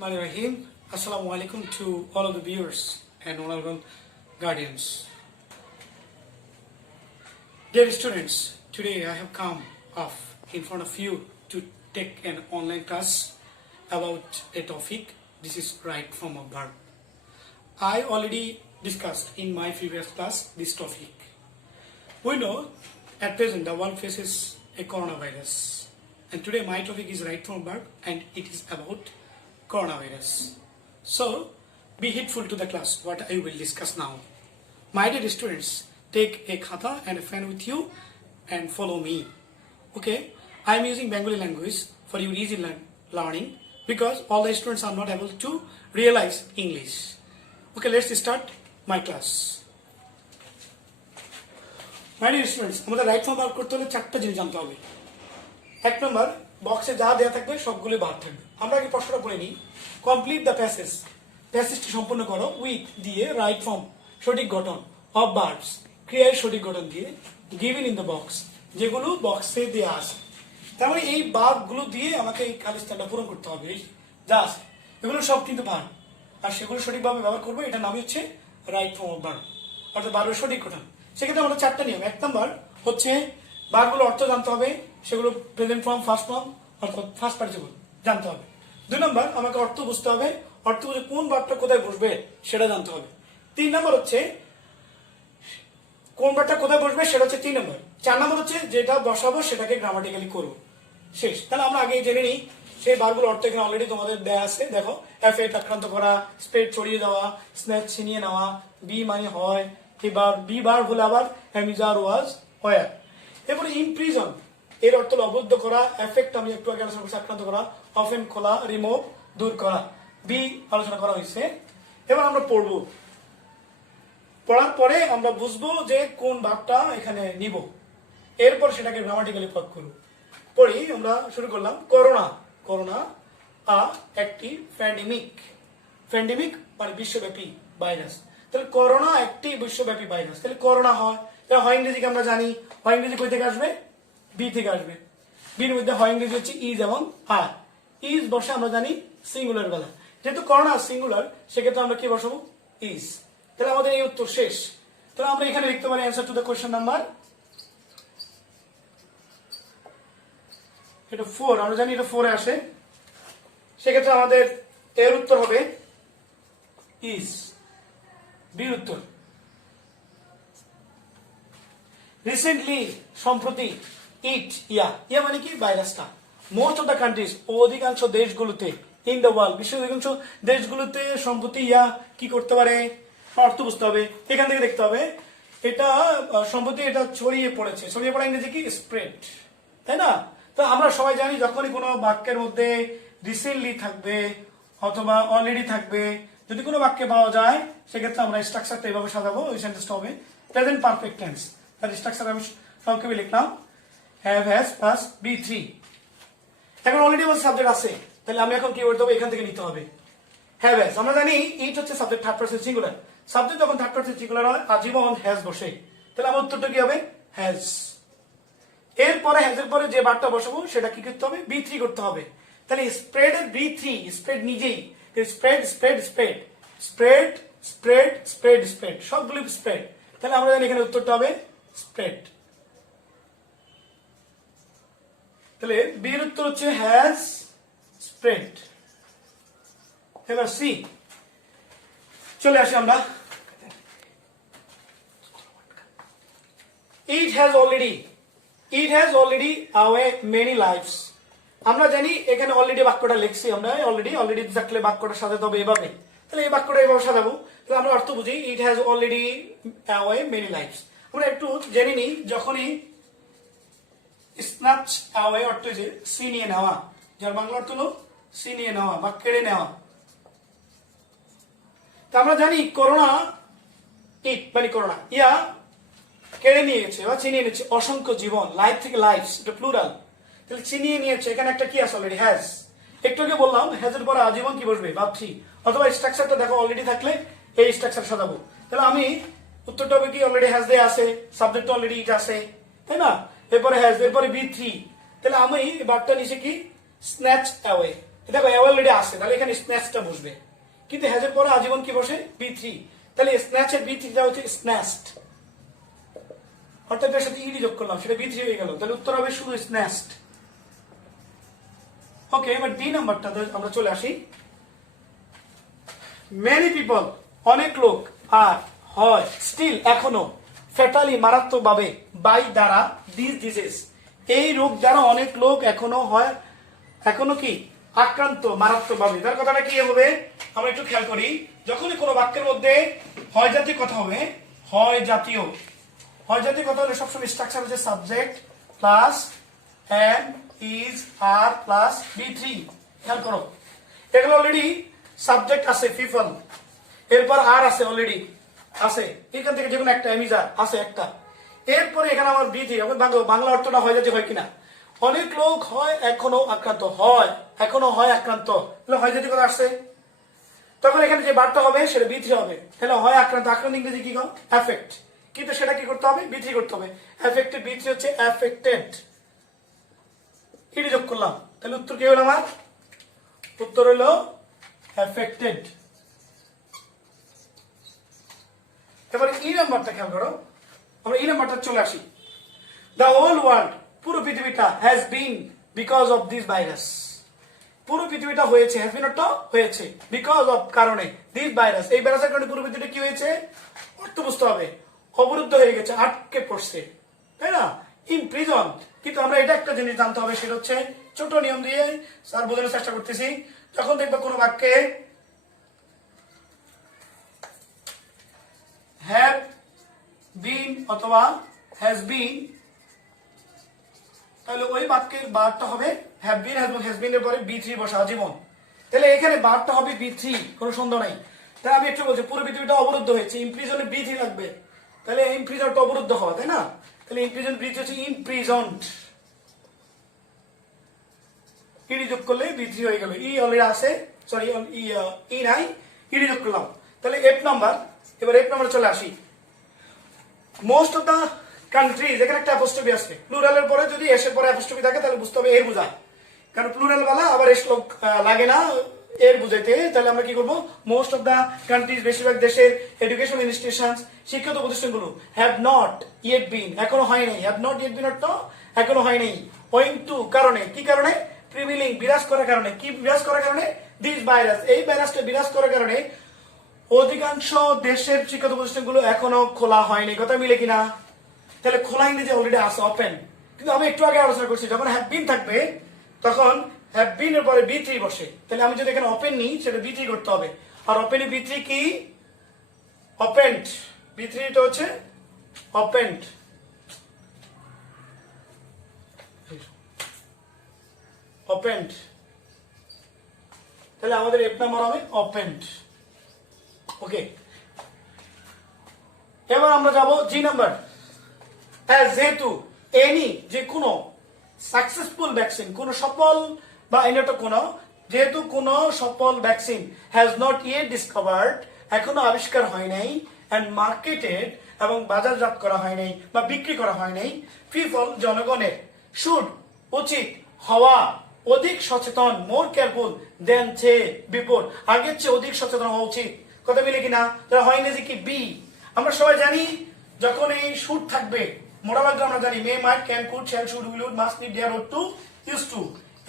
Rahim. Assalamu alaikum to all of the viewers and honorable guardians. Dear students, today I have come off in front of you to take an online class about a topic. This is right from a verb. I already discussed in my previous class this topic. We know at present the world faces a coronavirus, and today my topic is right from verb and it is about coronavirus. So be heedful to the class what I will discuss now. My dear students, take a khata and a pen with you and follow me. Okay, I am using Bengali language for your easy learning because all the students are not able to realize English. Okay, let's start my class. My dear students, আমাদের right form বার করতে হলে চারটা জিনিস জানতে হবে। এক নম্বর, বক্সে যা দেওয়া থাকবে সবগুলো ভার্ব থাকবে। আমরা আগে প্রশ্নটা পড়ে নিই। Complete the passage. প্যাসেজটি সম্পূর্ণ করো উইথ দিয়ে রাইট ফর্ম সঠিক গঠন অফ ভার্বস ক্রিয়ার সঠিক গঠন দিয়ে গিভেন ইন দ্য বক্স যেগুলো বক্সে দেওয়া আছে। তার মানে এই ভার্বগুলো দিয়ে আমাকে এই খালিস্তানটা পূরণ করতে হবে। যা আছে এগুলো সব কিন্তু ভার্ব, আর সেগুলো সঠিকভাবে ব্যবহার করবো। এটার নামই হচ্ছে রাইট ফর্ম অফ ভার্ব, অর্থাৎ ভার্বের সঠিক গঠন। সেক্ষেত্রে আমাদের চারটা নিয়ম। এক নম্বর হচ্ছে ভার্বগুলোর অর্থ জানতে হবে, সেগুলো প্রেজেন্ট ফর্ম, ফার্স্ট ফর্ম অর্থাৎ ফার্স্ট পার্টিসিপল জানতে হবে। দুই নম্বর, আমাকে অর্থ বুঝতে হবে, অর্থ বুঝে কোন ভার্বটা কোথায় বসবে সেটা জানতে হবে। তিন নম্বর হচ্ছে কোন ভার্বটা কোথায় বসবে সেটা হচ্ছে তিন নম্বর। চার নম্বর হচ্ছে যেটা বসাবো সেটাকে গ্রামাটিক্যালি করবো। শেষ। তাহলে আমরা আগে জেনে নিই সেই ভার্বগুলোর অর্থ এখানে অলরেডি তোমাদের দেয়া আছে। দেখো, এফেক্ট আক্রান্ত করা, স্প্রেড ছড়িয়ে দেওয়া, স্ন্যাচ ছিনিয়ে নেওয়া, বি মানে হয়, এবার বি বার হলে আবার অ্যামিজার ওয়াজ ওয়ার। এরপরে ইমপ্রিজন এর অর্থ অবদ্ধ করা, এফেক্ট আমি একটু আগে আলোচনা করছি আক্রান্ত করা, অফেন খোলা, রিমুভ দূর করা, বি আলোচনা করা হয়েছে। এবার আমরা পড়বো, পড়ার পরে আমরা বুঝবো যে কোন ভার্বটা এখানে নিব, এরপর সেটাকে গ্রামাটিক্যালি প্রয়োগ করব। পড়ি, আমরা শুরু করলাম। করোনা। করোনা একটি প্যান্ডেমিক। প্যান্ডেমিক মানে বিশ্বব্যাপী ভাইরাস। তাহলে করোনা একটি বিশ্বব্যাপী ভাইরাস। তাহলে করোনা হয়, তাহলে হয় ইংরেজিকে আমরা জানি, হয় ইংরেজি কই থেকে আসবে, বি থেকে আসবে। বির মধ্যে হয় ইংরেজি হচ্ছে ইজ এবং আর। ইজ বসে আমরা জানি সিঙ্গুলার বেলা, যেহেতু করোনা সিঙ্গুলার সেক্ষেত্রে আমরা কি বসাবো, ইজ। তাহলে আমাদের এই উত্তর শেষ। তাহলে আমরা এখানে লিখতে পারি answer to the question number এটা 4। আমরা জানি এটা 4 এ আসে, সেক্ষেত্রে আমাদের এর উত্তর হবে ইজ, বির উত্তর। রিসেন্টলি সম্প্রতি, ইট ইয়া মানে কি ভাইরাসটা। মোস্ট অফ দ্য কান্ট্রিজ অধিকাংশ দেশগুলোতে, ইন দ্য ওয়ার্ল্ড বিশ্বের অধিকাংশ দেশগুলোতে সম্প্রতি কি করতে পারে, অর্থ বুঝতে হবে। এখান থেকে দেখতে হবে এটা সম্প্রতি এটা ছড়িয়ে পড়েছে। ছড়িয়ে পড়া ইংরেজি কি, স্প্রেড, তাই না? তো আমরা সবাই জানি যখনই কোনো বাক্যের মধ্যে রিসেন্টলি থাকবে অথবা অলরেডি থাকবে, যদি কোনো বাক্যে পাওয়া যায় সেক্ষেত্রে আমরা স্ট্রাকচারটা এইভাবে সাজাবো। ওই সেন্টেন্সটা হবে প্রেজেন্ট পারফেক্ট টেন্স। তার স্ট্রাকচার আমি সংক্ষেপে লিখলাম হ্যাভ হ্যাজ প্লাস বি3। এখন অলরেডি আমার সাবজেক্ট আছে, তাহলে আমি এখন কি করতে হবে, এখান থেকে নিতে হবে হ্যাভ হ্যাজ। আমরা জানি ইট হচ্ছে subject third person singular. Subject যখন থার্ড পারসন সিঙ্গুলার হয় আজীবন হ্যাজ বসে, তাহলে আমার উত্তরটা কি হবে, হ্যাজ। এরপরে হ্যাজের পরে যে ভার্বটা বসাবো সেটা কি করতে হবে, বি3 করতে হবে। তাহলে স্প্রেড এর বি3, স্প্রেড নিজেই spread spread spread spread spread spread spread সবগুলো স্প্রেড। তাহলে আমরা জানি এখানে উত্তরটা হবে স্প্রেড। তাহলে বির উত্তর হচ্ছে হ্যাজ স্প্রেড। এবার সি চলে আসি আমরা। It has already away many lives. আমরা জানি এখানে অলরেডি বাক্যটা লিখছি আমরা, অলরেডি থাকলে বাক্যটা সাজাতে হবে এভাবে। তাহলে এই বাক্যটা এভাবে সাজাবো। তাহলে আমরা অর্থ বুঝি it has already away many lives. আমরা একটু জেনে নিই, যখনই স্ন্যাচ অ্যাওয়ে অর্থ যে ছিনিয়ে নেওয়া, যার বাংলা অর্থ হলো ছিনিয়ে নেওয়া বা কেড়ে নেওয়া। তা আমরা জানি করোনা, ইট মানে করোনা, কেড়ে নিয়েছে বা ছিনিয়ে নিয়েছে অসংখ্য জীবন। লাইফ থেকে লাইফস, এটা প্লুরাল। তাহলে ছিনিয়ে নিয়েছে, এখানে একটা কি আছে অলরেডি, হ্যাজ। একটু আগে বললাম হ্যাজের পরে আজীবন কি বসবে, ভাবছি, অথবা স্ট্রাকচারটা দেখো অলরেডি থাকলে এই স্ট্রাকচার সাজাবো। তাহলে আমি উত্তরটা হবে কি, অলরেডি হ্যাজ দেয়া আছে, সাবজেক্ট অলরেডি ইট আছে, তাই না? এরপরে হ্যাজ, এরপরে বি3। তাহলে আমি ভার্বটা নিচে কি, স্ন্যাচ অ্যাওয়ে। দেখো অলরেডি আছে, তাহলে এখানে স্ন্যাচটা বসবে, কিন্তু হ্যাজের পরে আজীবন কি বসে বি3, তাহলে স্ন্যাচের বি3টা হচ্ছে স্ন্যাচড, অর্থাৎ এর সাথে ইডি যোগ করলাম, সেটা বি3 হয়ে গেল, তাহলে উত্তর হবে শুধু স্ন্যাচড। ওকে, এবার ডি নাম্বারটা আমরা চলে আসি। মেনি পিপল, অনেক লোক, আর হয় স্টিল এখনো, ফ্যাটালি মারাত্মকভাবে, বাই দ্বারা, দিস ডিজিজ এই রোগ দ্বারা অনেক লোক এখনো হয়, এখনো কি আক্রান্ত মারাত্মকভাবে। তার কথাটা কি হবে আমরা একটু খেয়াল করি, যখনই কোনো বাক্যের মধ্যে হয় জাতীয় কথা হবে, হয় জাতীয় কথা হলে সবসময় স্ট্রাকচার হচ্ছে subject plus am is are plus V. Three করো, এগুলো অলরেডি সাবজেক্ট আছে পিপল, এরপর আর আছে অলরেডি আছে, এখান থেকে যে কোনো একটা এম ইজ আর আছে একটা, এরপরে এখানে আমার বি3, বাংলা অর্থটা হয় জাতীয় হয় কিনা, অনেক লোক হয় এখনো আক্রান্ত, হয় এখনো হয় আক্রান্ত, তাহলে হয় জাতীয় কথা আসছে, তখন এখানে যে বার্তা হবে সেটা বি3 হবে, তাহলে হয় আক্রান্ত, আক্রান্ত ইংরেজি কি কম এফেক্ট, কিন্তু সেটা কি করতে হবে বি3 করতে হবে, এফেক্টেড বি3 হচ্ছে এফেক্টেড, ইডি যোগ করলাম, তাহলে উত্তর কি হলো আমার, উত্তর হলো এফেক্টেড। এবার ই নাম্বারটা খেয়াল করো, আমরা ই নাম্বারটা চলে আসি। দ্য হোল ওয়ার্ল্ড, পুরো পৃথিবীটা, has been because of this virus, পুরো পৃথিবীটা হয়েছে, হ্যাজ বিন অর্থ হয়েছে, বিকজ অফ কারণে, দিস ভাইরাস এই ভাইরাসের কারণে পুরো পৃথিবীটা কি হয়েছে, অর্থ বুঝতে হবে, অবরুদ্ধ হয়ে গেছে, আটকে পড়ছে, তাই না, ইমপ্রিজন। কিন্তু আমরা এটা একটা জিনিস জানতে হবে, সেটা হচ্ছে ছোট নিয়ম দিয়ে স্যার বোঝানোর চেষ্টা করতেছি, যখন দেখবো কোনো বাক্যে হ্যাভ বিন অথবা হ্যাজ বিন, তাহলে ওই বাক্যের বারটা হবে হ্যাভ বিন, হ্যাজ বিন এর পরে বি3 বসা আজীবন, তাহলে এখানে বারটা হবে বি3, কোনো সন্দেহ নাই। তাহলে আমি একটু বলছি পুরো পৃথিবীটা অবরুদ্ধ হয়েছে, ইমপ্রিজনে বি3 লাগবে, তাহলে ইমপ্রিজনটা অবরুদ্ধ হওয়া, তাই না, তাহলে ইমপ্রিজন বি3 হচ্ছে ইমপ্রিজন্ড, ইডি যোগ করলে বি3 হয়ে গেল, ই অলরেডি আছে, সরি ই নাই, ইডি যোগ করলাম, তাহলে এফ নাম্বার। এবার এফ নাম্বার চলে আসি। মোস্ট অফ দা কান্ট্রিজ, এখানে একটা অ্যাপোস্ট্রফি আসবে, প্লুরালের পরে যদি এস এর পরে অ্যাপোস্ট্রফি থাকে তাহলে বুঝতে হবে এর বোঝায়, কারণ প্লুরাল বেলা আবার এস লোক লাগে না এর বুঝাইতে, তাহলে আমরা কি করবো, মোস্ট অফ দা কান্ট্রিজ বেশিরভাগ দেশের এডুকেশন ইনস্টিটিউশনস শিক্ষিত প্রতিষ্ঠানগুলো, হ্যাভ নট ইয়েট বিন এখনো হয় নাই, হ্যাভ নট ইয়েট বিন অর্থ এখনো হয় নাই, ওয়িং টু কারণে, কি কারণে, প্রিভিলিং বিরাজ করার কারণে, কি বিরাজ করার কারণে, দিস ভাইরাস এই ভাইরাসটা বিরাজ করার কারণে অধিকাংশ দেশের শিক্ষিত প্রতিষ্ঠানগুলো এখনো খোলা হয়নি, কথা মিলে কিনা, তাহলে খোলা ইংরেজি অলরেডি আছে ওপেন, কিন্তু আমি একটু আগে আলোচনা করছি যখন হ্যাভ বিন থাকবে তখন হ্যাভ বিন এর পরে বি3 বসে, তাহলে আমি যদি এখানে ওপেন নিই সেটা বি3 করতে হবে, আর ওপেনে বি3 কি ওপেন্ড, বি3 টা হচ্ছে ওপেন্ড, ওপেন্ড, তাহলে আমাদের এফ নাম্বার হবে ওপেন্ড। ওকে, এবার আমরা যাব জি নাম্বার। যেহেতু এনি যে কোনো সাকসেসফুল ভ্যাকসিন, কোন সফল বা এনটা কোন, যেহেতু কোন সফল vaccine has not yet discovered এখনো আবিষ্কার হয় নাই, এন্ড মার্কেটেড এবং বাজারজাত করা হয় নাই বা বিক্রি করা হয় নাই, পিপল জনগণের শুড উচিত হওয়া অধিক সচেতন, মোর কেয়ারফুল দেন চেয়ে বিপদ, আগের চেয়ে অধিক সচেতন হওয়া উচিত, কথা মিলে কিনা, তাহলে হয় না যে কি বি। আমরা সবাই জানি যখন এই শুড থাকবে মোটাভাগে আমরা জানি may might can could shall should will would must need dare ought to use to,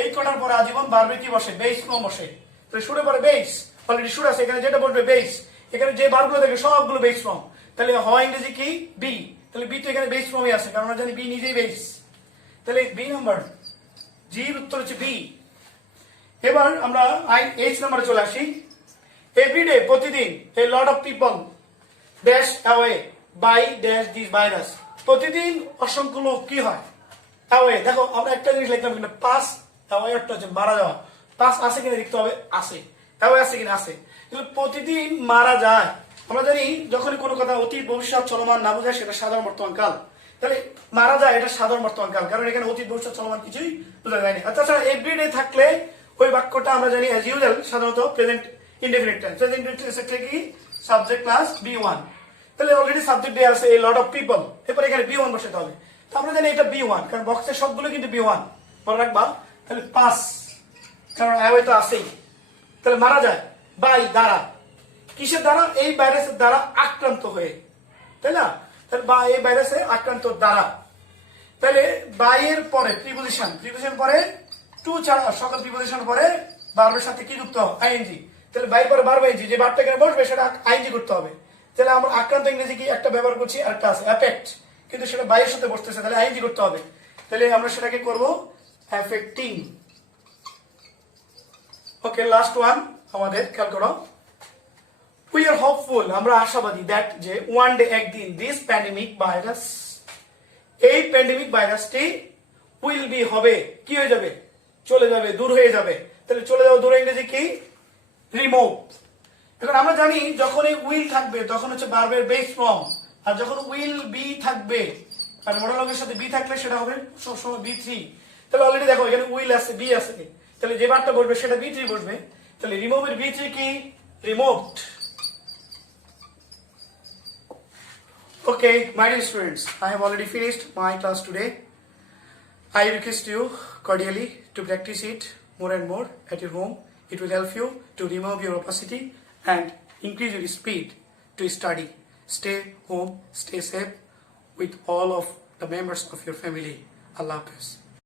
এই কটার পরে আজীবন বারবে কি বসে, বেস ফর্ম বসে, তাহলে শুডের পরে বেস অলরেডি শুড আছে, এখানে যেটা বসবে বেস, এখানে যে বারগুলো থাকে সবগুলো বেস ফর্ম, তাহলে হয় ইংরেজি কি বি, তাহলে বি তো এখানে বেস ফর্মই আছে, কারণ আমরা জানি বি নিজেই বেস, তাহলে বি নাম্বার, জির উত্তর হচ্ছে বি। এবার আমরা এইচ নাম্বারে চলে আসি। এভরিডে প্রতিদিন a lot of people dash away by dash this virus, প্রতিদিন অসংখ্য লোক কি হয় অ্যাওয়ে, দেখো আমরা একটা জিনিস লিখলাম কিন্তু পাস অ্যাওয়ে একটা হচ্ছে মারা যাওয়া, পাস আছে কিনা দেখতে হবে, আছে, অ্যাওয়ে আছে কিনা আছে, কিন্তু প্রতিদিন মারা যায়, আমরা জানি যখনই কোনো কথা অতীত ভবিষ্যৎ চলমান না বোঝায় সেটা সাধারণ বর্তমান কাল, তাহলে মারা যায় এটা সাধারণ বর্তমান কাল, কারণ এখানে অতীত ভবিষ্যৎ চলমান কিছুই বোঝা যায়নি। তাছাড়া এভরিডে থাকলে ওই বাক্যটা আমরা জানি অ্যাজ ইউজুয়াল সাধারণত present indefinite tense, present indefinite tense কি সাবজেক্ট প্লাস বি1, তাহলে অলরেডি সাবজেক্ট দেয়া আছে এ লট অফ পিপল, এরপর এখানে বি1 বসাতে হবে, তো আমরা জানি এটা বি1 কারণ বক্সের সবগুলো কিন্তু বি1 মনে রাখবা, তাহলে পাস কারণ অ্যাওয়ে তো আছেই। তাহলে মারা যায় বাই দ্বারা, কিসের দ্বারা? এই ভাইরাসের দ্বারা আক্রান্ত হয়ে, তাই না? তাহলে বা এই ভাইরাসে আক্রান্ত দ্বারা, তাহলে বাইয়ের পরে প্রিপোজিশন পরে টু ছাড়া সকল প্রিপোজিশন পরে ভার্বের সাথে কি যুক্ত হবে? আইএনজি। তাহলে বাই পরে ভার্ব আইএনজি, যে ভার্বটা এখানে বসবে সেটা আইএনজি করতে হবে। তাহলে আমরা আক্রান্ত ইংরেজি কি একটা ব্যবহার করছি, আরেকটা আছে অ্যাফেক্ট, কিন্তু সেটা বাইয়ের সাথে বসতেছে, তাহলে আইএনজি করতে হবে। তাহলে আমরা সেটাকে করব অ্যাফেক্টিং। ওকে, লাস্ট ওয়ান আমাদের খেয়াল করো। উই আর হোপফুল, আমরা আশাবাদী, দ্যাট যে ওয়ান ডে একদিন দিস প্যান্ডেমিক ভাইরাস, এই প্যান্ডেমিক ভাইরাসটি উইল বি হবে, কি হয়ে যাবে? চলে যাবে, দূর হয়ে যাবে। তাহলে চলে যাওয়া দূর ইংরেজি কি? রিমুভ। এখন আমরা জানি যখন এই উইল থাকবে তখন হচ্ছে ভার্বের বেস ফর্ম, আর যখন উইল বি থাকবে মানে মোডালগের সাথে বি থাকলে সেটা হবে সবসময় বি থ্রি। তাহলে অলরেডি দেখো এখানে উইল আছে, বি আছে, তাহলে যে ভার্বটা বসবে সেটা বি থ্রি বসবে। তাহলে রিমুভের বি থ্রি কি? Removed. Okay, my dear students, I have already finished my class today. I request you cordially to practice it more and more at your home. It will help you to remove your opacity and increase your speed to study. Stay home, stay safe with all of the members of your family. Allah Hafiz.